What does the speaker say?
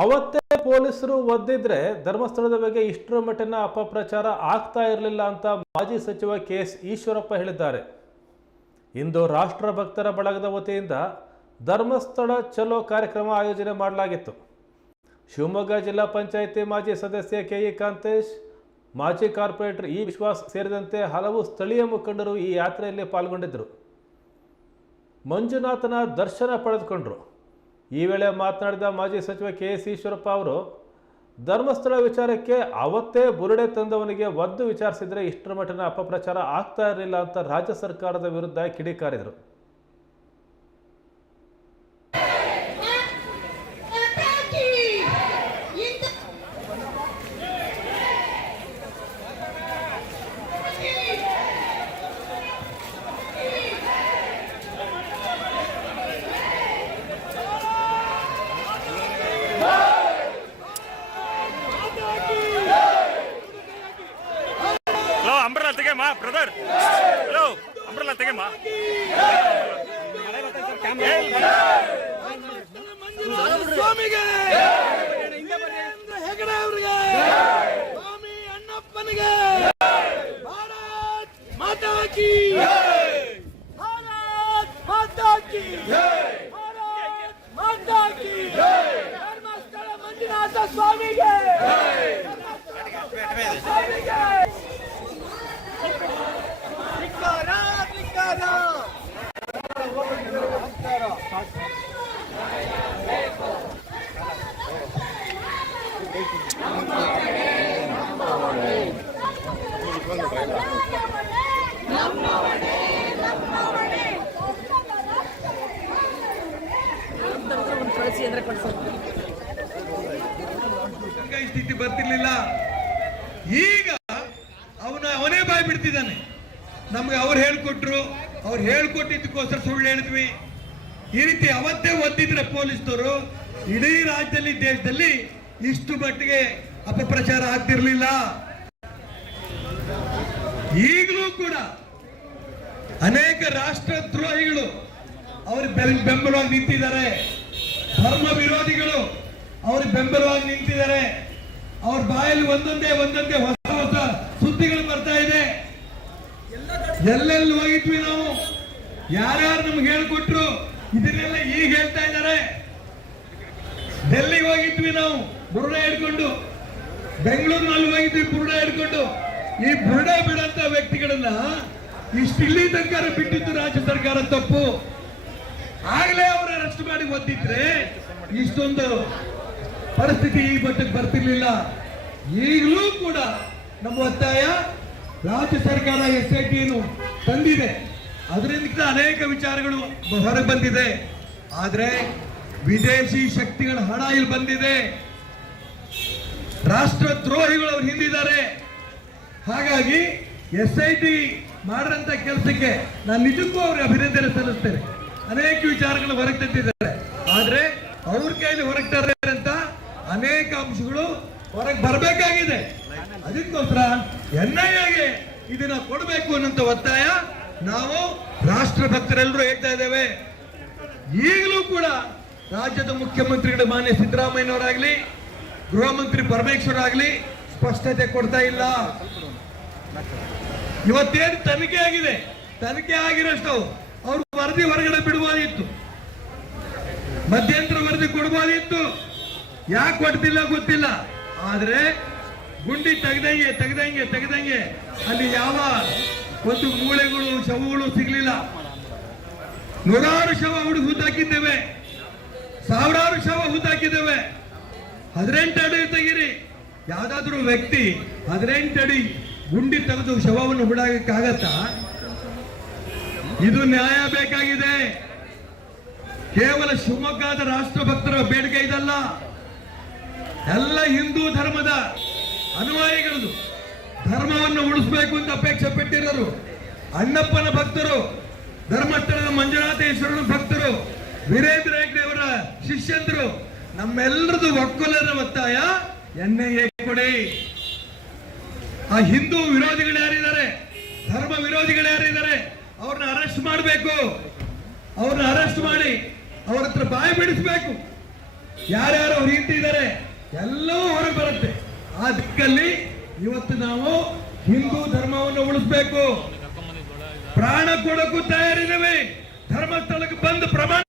ಅವತ್ತೇ ಪೊಲೀಸರು ಒದ್ದಿದ್ರೆ ಧರ್ಮಸ್ಥಳದ ಬಗ್ಗೆ ಇಷ್ಟರ ಮಟ್ಟಿನ ಅಪಪ್ರಚಾರ ಆಗ್ತಾ ಇರಲಿಲ್ಲ ಅಂತ ಮಾಜಿ ಸಚಿವ ಕೆ ಎಸ್ ಈಶ್ವರಪ್ಪ ಹೇಳಿದ್ದಾರೆ. ಇಂದು ರಾಷ್ಟ್ರ ಭಕ್ತರ ಬಳಗದ ವತಿಯಿಂದ ಧರ್ಮಸ್ಥಳ ಚಲೋ ಕಾರ್ಯಕ್ರಮ ಆಯೋಜನೆ ಮಾಡಲಾಗಿತ್ತು. ಶಿವಮೊಗ್ಗ ಜಿಲ್ಲಾ ಪಂಚಾಯಿತಿ ಮಾಜಿ ಸದಸ್ಯ ಕೆ ಇ ಕಾಂತೇಶ್, ಮಾಜಿ ಕಾರ್ಪೊರೇಟರ್ ಇ. ವಿಶ್ವಾಸ್ ಸೇರಿದಂತೆ ಹಲವು ಸ್ಥಳೀಯ ಮುಖಂಡರು ಈ ಯಾತ್ರೆಯಲ್ಲಿ ಪಾಲ್ಗೊಂಡಿದ್ದರು. ಮಂಜುನಾಥನ ದರ್ಶನ ಪಡೆದುಕೊಂಡರು. ಈ ವೇಳೆ ಮಾತನಾಡಿದ ಮಾಜಿ ಸಚಿವ ಕೆ ಎಸ್ ಈಶ್ವರಪ್ಪ ಅವರು, ಧರ್ಮಸ್ಥಳ ವಿಚಾರಕ್ಕೆ ಅವತ್ತೇ ಬುರುಡೆ ತಂದವನಿಗೆ ಒದ್ದು ವಿಚಾರಿಸಿದರೆ ಇಷ್ಟರ ಮಟ್ಟಿನ ಅಪಪ್ರಚಾರ ಆಗ್ತಾ ಇರಲಿಲ್ಲ ಅಂತ ರಾಜ್ಯ ಸರ್ಕಾರದ ವಿರುದ್ಧ ಕಿಡಿಕಾರಿದರು. ತೆಗೆಮ್ಮ ಸ್ವಾಮಿಗೆ! ಹೆಗಡೆ ಅವರಿಗೆ! ಸ್ವಾಮಿ ಅಣ್ಣಪ್ಪನಿಗೆ! ಭಾರತ್ ಮಾತಾ ಕಿ ಭಾರತ್ ಮಾತಾ ಕಿ ಭಾರತ್ ಮಾತಾ ಕಿ ಧರ್ಮಸ್ಥಳ ಮಂಜುನಾಥ ಸ್ವಾಮಿಗೆ ಸ್ವಾಮಿಗೆ ಧಿಕ್ಕಾರ, ಧಿಕ್ಕಾರ. ಕೈ ಸ್ಥಿತಿ ಬರ್ತಿರ್ಲಿಲ್ಲ. ಈಗ ಅವನ ಅವನೇ ಬಾಯ್ ಬಿಡ್ತಿದ್ದಾನೆ. ನಮ್ಗೆ ಅವ್ರು ಹೇಳ್ಕೊಟ್ರು. ಅವ್ರು ಹೇಳ್ಕೊಟ್ಟಿದ್ದಕ್ಕೋಸ್ಕರ ಸುಳ್ಳು ಹೇಳಿದ್ವಿ. ಈ ರೀತಿ ಅವತ್ತೇ ಒದ್ದಿದ್ರೆ ಪೊಲೀಸ್ನವರು ಇಡೀ ರಾಜ್ಯದಲ್ಲಿ, ದೇಶದಲ್ಲಿ ಇಷ್ಟು ಮಟ್ಟಿಗೆ ಅಪಪ್ರಚಾರ ಆಗ್ತಿರ್ಲಿಲ್ಲ. ಈಗಲೂ ಕೂಡ ಅನೇಕ ರಾಷ್ಟ್ರದ್ರೋಹಿಗಳು ಅವರು ಬೆಂಬಲವಾಗಿ ನಿಂತಿದ್ದಾರೆ. ಧರ್ಮ ವಿರೋಧಿಗಳು ಅವರು ಬೆಂಬಲವಾಗಿ ನಿಂತಿದ್ದಾರೆ. ಅವ್ರ ಬಾಯಲ್ಲಿ ಒಂದೊಂದೇ ಒಂದೊಂದೇ ಹೊಸ ಹೊಸ ಸುದ್ದಿಗಳು ಬರ್ತಾ ಇದೆ. ಎಲ್ಲೆಲ್ಲಿ ಹೋಗಿದ್ವಿ ನಾವು? ಯಾರ್ಯಾರು ನಮ್ಗೆ ಹೇಳ್ಕೊಟ್ರು? ಇದನ್ನೆಲ್ಲ ಈಗ ಹೇಳ್ತಾ ಇದ್ದಾರೆ. ಡೆಲ್ಲಿಗೆ ಹೋಗಿದ್ವಿ ನಾವು? ಬುರುಡ ಹಿಡ್ಕೊಂಡು ಬೆಂಗಳೂರಿನಲ್ಲಿ ಹೋಗಿದ್ವಿ ಬುರುಡ ಹಿಡ್ಕೊಂಡು, ಈ ಬುರುಡ ಬಿಡಂತ ವ್ಯಕ್ತಿಗಳನ್ನ ಇಷ್ಟಿಲ್ಲಿ ತನಕ ಬಿಟ್ಟಿತ್ತು ರಾಜ್ಯ ಸರ್ಕಾರ ತಪ್ಪು. ಆಗಲೇ ಅವರ ಅರೆಸ್ಟ್ ಮಾಡಿ ಒದ್ದಿದ್ರೆ ಇಷ್ಟೊಂದು ಪರಿಸ್ಥಿತಿ ಈ ಮಟ್ಟಕ್ಕೆ ಬರ್ತಿರ್ಲಿಲ್ಲ. ಈಗಲೂ ಕೂಡ ನಮ್ಮ ಒತ್ತಾಯ ರಾಜ್ಯ ಸರ್ಕಾರ ಎಸ್ ಐ ಟಿಯನ್ನು ತಂದಿದೆ. ಅದರಿಂದ ಅನೇಕ ವಿಚಾರಗಳು ಹೊರಗೆ ಬಂದಿದೆ. ಆದರೆ ವಿದೇಶಿ ಶಕ್ತಿಗಳ ಹಣ ಇಲ್ಲಿ ಬಂದಿದೆ. ರಾಷ್ಟ್ರದ್ರೋಹಿಗಳು ಅವ್ರು ಹಿಂದಿದ್ದಾರೆ. ಹಾಗಾಗಿ ಎಸ್ ಐ ಟಿ ಮಾಡಿದಂತ ಕೆಲಸಕ್ಕೆ ನಾನು ನಿಜಕ್ಕೂ ಅವ್ರಿಗೆ ಅಭಿನಂದನೆ ಸಲ್ಲಿಸ್ತೇನೆ. ಅನೇಕ ವಿಚಾರಗಳು ಹೊರಗೆ ತಂದಿದ್ದಾರೆ. ಆದ್ರೆ ಅವ್ರ ಕೈಲಿ ಹೊರಗೆ ಅಂತ ಅನೇಕ ಅಂಶಗಳು ಹೊರಗೆ ಬರಬೇಕಾಗಿದೆ. ಅದಕ್ಕೋಸ್ಕರ ಎನ್ ಐ ಎಗೆ ಇದನ್ನ ಕೊಡಬೇಕು ಅನ್ನೋಂಥ ಒತ್ತಾಯ ನಾವು ರಾಷ್ಟ್ರ ಭಕ್ತರೆಲ್ಲರೂ ಹೇಳ್ತಾ ಇದ್ದೇವೆ. ಈಗಲೂ ಕೂಡ ರಾಜ್ಯದ ಮುಖ್ಯಮಂತ್ರಿಗಳು ಮಾನ್ಯ ಸಿದ್ದರಾಮಯ್ಯನವರಾಗ್ಲಿ ಗೃಹ ಮಂತ್ರಿ ಪರಮೇಶ್ವರ್ ಆಗಲಿ ಸ್ಪಷ್ಟತೆ ಕೊಡ್ತಾ ಇಲ್ಲ. ಇವತ್ತೇನು ತನಿಖೆ ಆಗಿದೆ? ತನಿಖೆ ಆಗಿರೋಷ್ಟು ಅವರು ವರದಿ ಹೊರಗಡೆ ಬಿಡಬಹುದಿತ್ತು ಮಧ್ಯಂತರ ವರದಿ ಕೊಡಬಹುದಿತ್ತು ಯಾಕೆ ಕೊಡ್ತಿಲ್ಲ ಗೊತ್ತಿಲ್ಲ. ಆದ್ರೆ ಗುಂಡಿ ತೆಗ್ದಂಗೆ ತೆಗ್ದಂಗೆ ತೆಗ್ದಂಗೆ ಅಲ್ಲಿ ಯಾವ ಒಂದು ಮೂಳೆಗಳು, ಶವಗಳು ಸಿಗ್ಲಿಲ್ಲ. ನೂರಾರು ಶವ ಹುಡುಗ ಹುದ್ದಾಕಿದ್ದೇವೆ ಸಾವಿರಾರು ಶವ ಹೂತಾಕಿದ್ದೇವೆ ಹದಿನೆಂಟು ಅಡಿ ತೆಗೀರಿ ಯಾವುದಾದ್ರೂ ವ್ಯಕ್ತಿ ಹದಿನೆಂಟು ಅಡಿ ಗುಂಡಿ ತೆಗೆದು ಶವವನ್ನು ಹುಡಾಗಕ್ಕಾಗತ್ತಾ ಇದು ನ್ಯಾಯ ಬೇಕಾಗಿದೆ. ಕೇವಲ ಶಿವಮೊಗ್ಗದ ರಾಷ್ಟ್ರಭಕ್ತರ ಬೇಡಿಕೆ ಇದಲ್ಲ. ಎಲ್ಲ ಹಿಂದೂ ಧರ್ಮದ ಅನುಯಾಯಿಗಳದು ಧರ್ಮವನ್ನು ಉಳಿಸ್ಬೇಕು ಅಂತ ಅಪೇಕ್ಷೆ ಪಟ್ಟಿರೋರು. ಅಣ್ಣಪ್ಪನ ಭಕ್ತರು, ಧರ್ಮಸ್ಥಳದ ಮಂಜುನಾಥೇಶ್ವರನ ಭಕ್ತರು, ವೀರೇಂದ್ರ ಹೆಗ್ಡೆ ಅವರ ಶಿಷ್ಯಂದರು ನಮ್ಮೆಲ್ಲರದು ಒಕ್ಕಲರ ಒತ್ತಾಯ ಎನ್ ಐ ಎ ಕೊಡಿ. ಆ ಹಿಂದೂ ವಿರೋಧಿಗಳು ಯಾರಿದ್ದಾರೆ? ಧರ್ಮ ವಿರೋಧಿಗಳು ಯಾರಿದ್ದಾರೆ? ಅವ್ರನ್ನ ಅರೆಸ್ಟ್ ಮಾಡಬೇಕು. ಅವ್ರನ್ನ ಅರೆಸ್ಟ್ ಮಾಡಿ ಅವ್ರ ಹತ್ರ ಬಾಯಿ ಬಿಡಿಸ್ಬೇಕು ಯಾರ್ಯಾರು ಅವ್ರು ಹಿಂದಿದ್ದಾರೆ ಎಲ್ಲವೂ ಹೊರಗೆ ಬರುತ್ತೆ. ಆ ದಿಕ್ಕಲ್ಲಿ ಇವತ್ತು ನಾವು ಹಿಂದೂ ಧರ್ಮವನ್ನು ಉಳಿಸ್ಬೇಕು. ಪ್ರಾಣ ಕೊಡಕ್ಕೂ ತಯಾರಿದ್ದೇವೆ. ಧರ್ಮಸ್ಥಳಕ್ಕೆ ಬಂದು ಪ್ರಮಾಣ